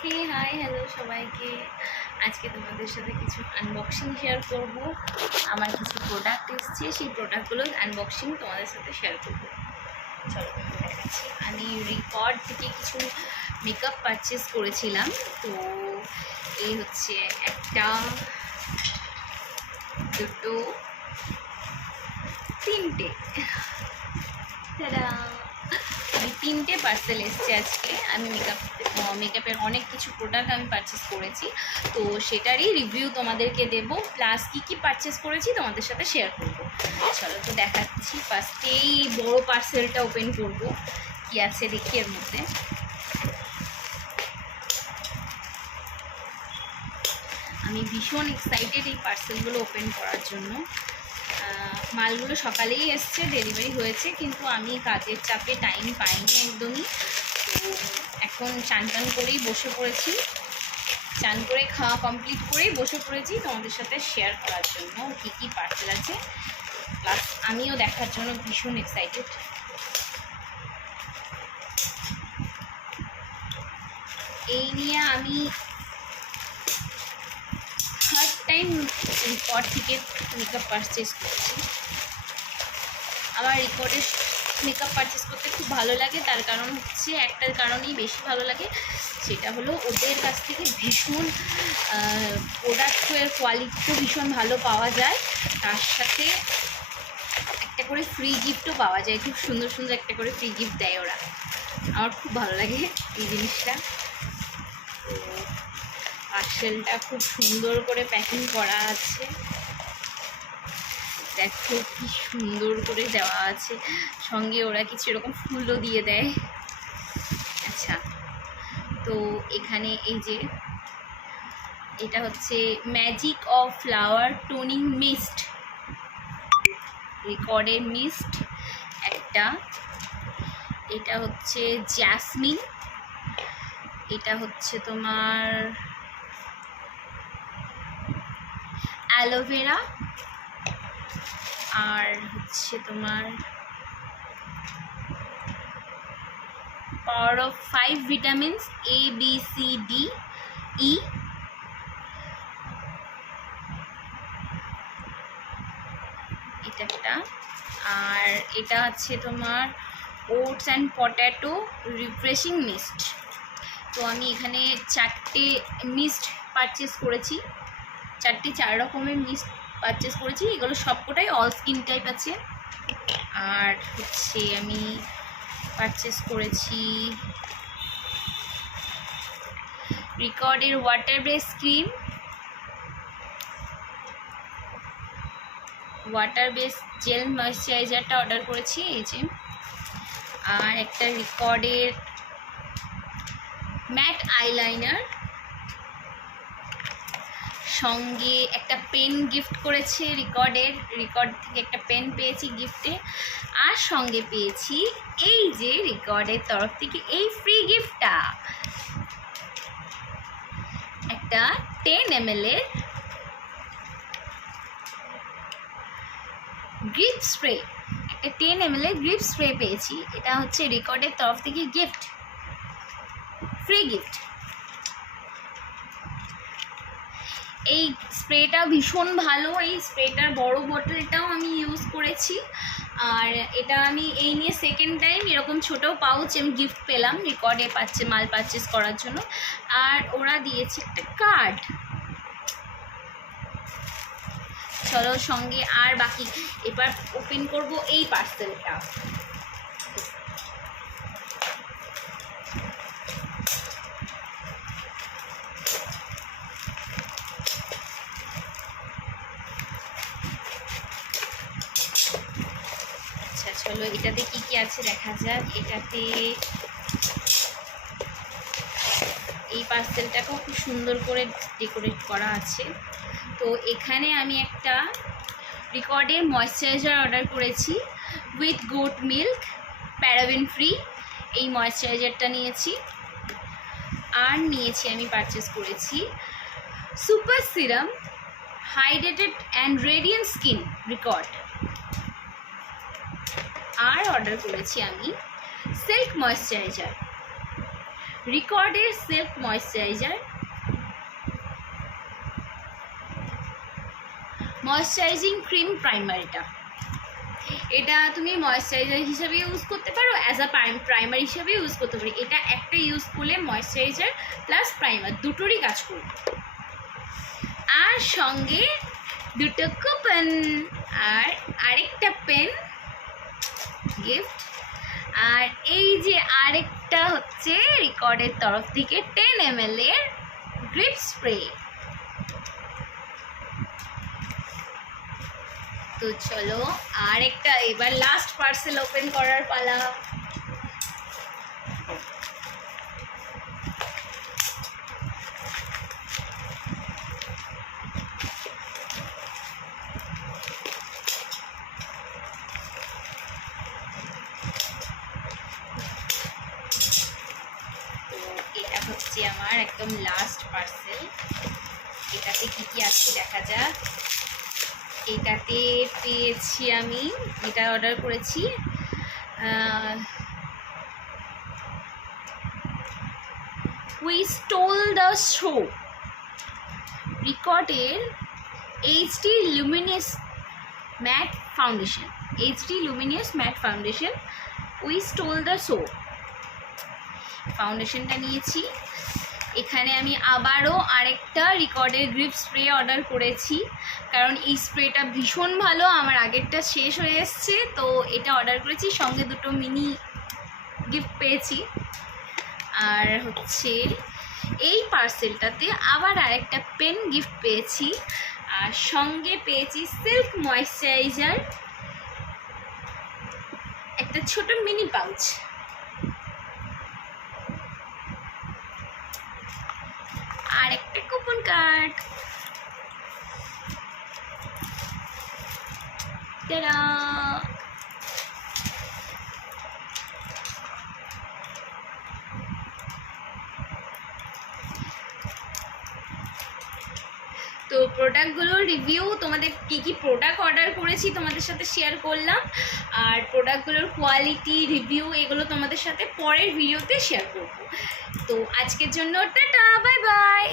হে hi hello সবাইকে। আজকে তোমাদের সাথে কিছু আনবক্সিং শেয়ার করব। আমার কিছু প্রোডাক্ট এসছে, সেই প্রোডাক্টগুলোর আনবক্সিং তোমাদের সাথে শেয়ার করব। চলো দেখাচ্ছি। আমি রিকর্ড থেকে কিছু মেকআপ পারচেস করেছিলাম। তো এই হচ্ছে একটা, দুটো, তিনটে, তিনটে পার্সেল এসছে আজকে। আমি মেকআপের অনেক কিছু প্রোডাক্ট আমি পারচেস করেছি, তো সেটারই রিভিউ তোমাদেরকে দেব, প্লাস কী কী পারচেস করেছি তোমাদের সাথে শেয়ার করব। চলো তো দেখাচ্ছি। ফার্স্টেই বড় পার্সেলটা ওপেন করব, কি আছে দেখি এর মধ্যে। আমি ভীষণ এক্সাইটেড এই পার্সেলগুলো ওপেন করার জন্য। মালগুলো সকালেই এসছে, ডেলিভারি হয়েছে, কিন্তু আমি কাজের চাপে টাইম পাইনি একদমই। তো এখন চান করেই বসে পড়েছি, চান করে খাওয়া কমপ্লিট করেই বসে পড়েছি তোমাদের সাথে শেয়ার করার জন্য কী কী পার্সেল আছে, প্লাস আমিও দেখার জন্য ভীষণ এক্সাইটেড। এই নিয়ে আমি ফার্স্ট টাইম রিকর্ড থেকে মেকআপ পারচেস করছি। আমার রিকর্ডের মেকআপ পারচেস করতে খুব ভালো লাগে, তার কারণ হচ্ছে, একটার কারণেই বেশি ভালো লাগে, সেটা হলো ওদের কাছ থেকে ভীষণ প্রোডাক্টের কোয়ালিটিও ভীষণ ভালো পাওয়া যায়, তার সাথে একটা করে ফ্রি গিফটও পাওয়া যায়। খুব সুন্দর সুন্দর একটা করে ফ্রি গিফট দেয় ওরা। আমার খুব ভালো লাগে এই জিনিসটা। তো পার্সেলটা খুব সুন্দর করে প্যাকিং করা আছে, দেখো কি সুন্দর করে দেওয়া আছে, সঙ্গে ওরা কিছু এরকম ফুলও দিয়ে দেয়। আচ্ছা, তো এখানে এই যে এটা হচ্ছে magic of flower toning mist, রিকর্ডের মিস্ট একটা। এটা হচ্ছে জ্যাসমিন, এটা হচ্ছে তোমার অ্যালোভেরা, আর হচ্ছে তোমার পাওয়ার অফ 5 ভিটামিনস ABCDE, এটা একটা। আর এটা আছে তোমার oats and potato refreshing mist. তো আমি এখানে 4টে মিস্ট পারচেস করেছি, 4 রকমের মিস্ট পারচেস করেছি। এগুলো সবকটাই অল স্কিন টাইপ আছে। আর হচ্ছে আমি পারচেস করেছি রিকর্ডের water base cream, water base gel ময়েশ্চারাইজারটা অর্ডার করেছি এই যে। আর একটা রিকর্ডের ম্যাট আইলাইনার, সঙ্গে একটা পেন গিফট করেছে রিকর্ড থেকে একটা পেন পেয়েছি গিফটে। আর সঙ্গে পেয়েছি এই যে রিকর্ডের তরফ থেকে এই ফ্রি গিফটটা, একটা 10 ml এর গ্রিপ স্প্রে, একটা 10 ml এর গ্রিপ স্প্রে পেয়েছি। এটা হচ্ছে রিকর্ডের তরফ থেকে গিফট, ফ্রি গিফট। এই স্প্রেটা ভীষণ ভালো, এই স্প্রেটার বড় বোতলটাও আমি ইউজ করেছি। আর এটা আমি এই নিয়ে সেকেন্ড টাইম এরকম ছোটো পাউচ আমি গিফট পেলাম রিকর্ডে মাল পারচেস করার জন্য। আর ওরা দিয়েছে একটা কার্ড। চলো সঙ্গে আর বাকি এবার ওপেন করব এই পার্সেলটা। চলো এটাতে কি কি আছে দেখা যাক। এটাতে এই পার্সেলটাকেও খুব সুন্দর করে ডেকোরেট করা আছে। তো এখানে আমি একটা রিকর্ডের ময়েশ্চারাইজার অর্ডার করেছি with goat milk, paraben free. এই ময়েশ্চারাইজারটা নিয়েছি। আর নিয়েছি আমি পারচেস করেছি super serum hydrated and radiant skin রিকর্ড। আর অর্ডার করেছি আমি সিল্ক ময়েশ্চারাইজার রিকর্ডের self moisturiser, moisturising cream primer. এটা তুমি ময়েশ্চারাইজার হিসাবে ইউজ করতে পারো, অ্যাজ আ প্রাইমার হিসাবে ইউজ করতে পারো। এটা একটা ইউজ করলে ময়েশ্চারাইজার প্লাস প্রাইমার দুটোরই কাজ করবে। আর সঙ্গে দুটো কুপন আর আরেকটা পেন গিফট। আর এই যে আরেকটা হচ্ছে রিকর্ডের তরফ থেকে 10 ml এর গ্রিপ স্প্রে। তো চলো আরেকটা, এবার লাস্ট পার্সেল ওপেন করার পালা। এটা হচ্ছে আমার একদম লাস্ট পার্সেল। এটাতে কি কি আছে দেখা যাক। এটাতে পেয়েছি আমি, এটা অর্ডার করেছি উই স্টোল দ্য শো রিকর্ডের HD luminous matte foundation, HD luminous matte foundation. We stole the show ফাউন্ডেশনটা নিয়েছি। এখানে আমি আবারও আরেকটা রিকর্ডের গ্রিপ স্প্রে অর্ডার করেছি, কারণ এই স্প্রেটা ভীষণ ভালো, আমার আগেরটা শেষ হয়ে এসছে, তো এটা অর্ডার করেছি। সঙ্গে দুটো মিনি গিফট পেয়েছি। আর হচ্ছে এই পার্সেলটাতে আবার আরেকটা পেন গিফট পেয়েছি, আর সঙ্গে পেয়েছি সিল্ক ময়েশ্চারাইজার, একটা ছোট মিনি পাউচ। আর একটা কুপন কার্ড। Ta-da! তো প্রোডাক্টগুলোর রিভিউ, তোমাদের কী কী প্রোডাক্ট অর্ডার করেছি তোমাদের সাথে শেয়ার করলাম, আর প্রোডাক্টগুলোর কোয়ালিটি রিভিউ এগুলো তোমাদের সাথে পরের ভিডিওতে শেয়ার করব। তো আজকের জন্য টাটা, বাই বাই।